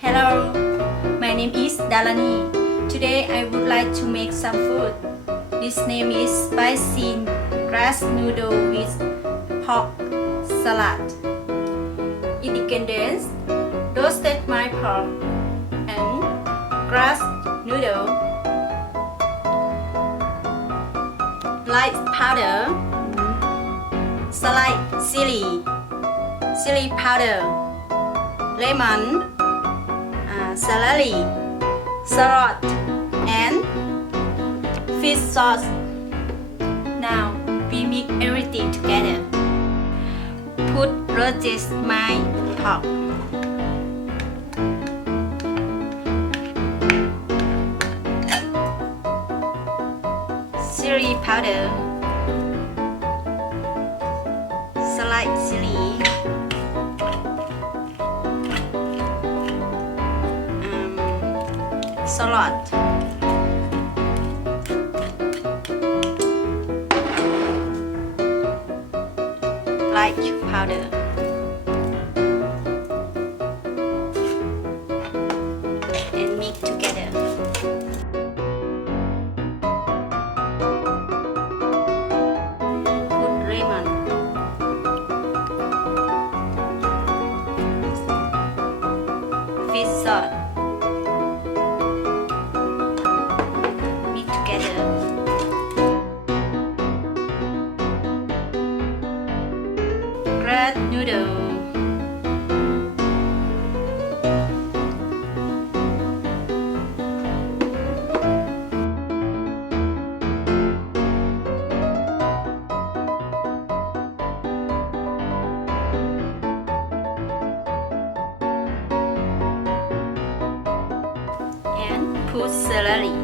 Hello, my name is Dalani. Today I would like to make some food. This name is spicy grass noodle with pork salad. Ingredients: roasted my pork and grass noodle, light powder, sliced chili powder, lemon, celery, salad, and fish sauce. Now we mix everything together. Put roasted my pork. Chili powder, sliced chili, salad, light powder, and mix together. Put lemon, fish sauce, mix together. Grass noodle, and put celery.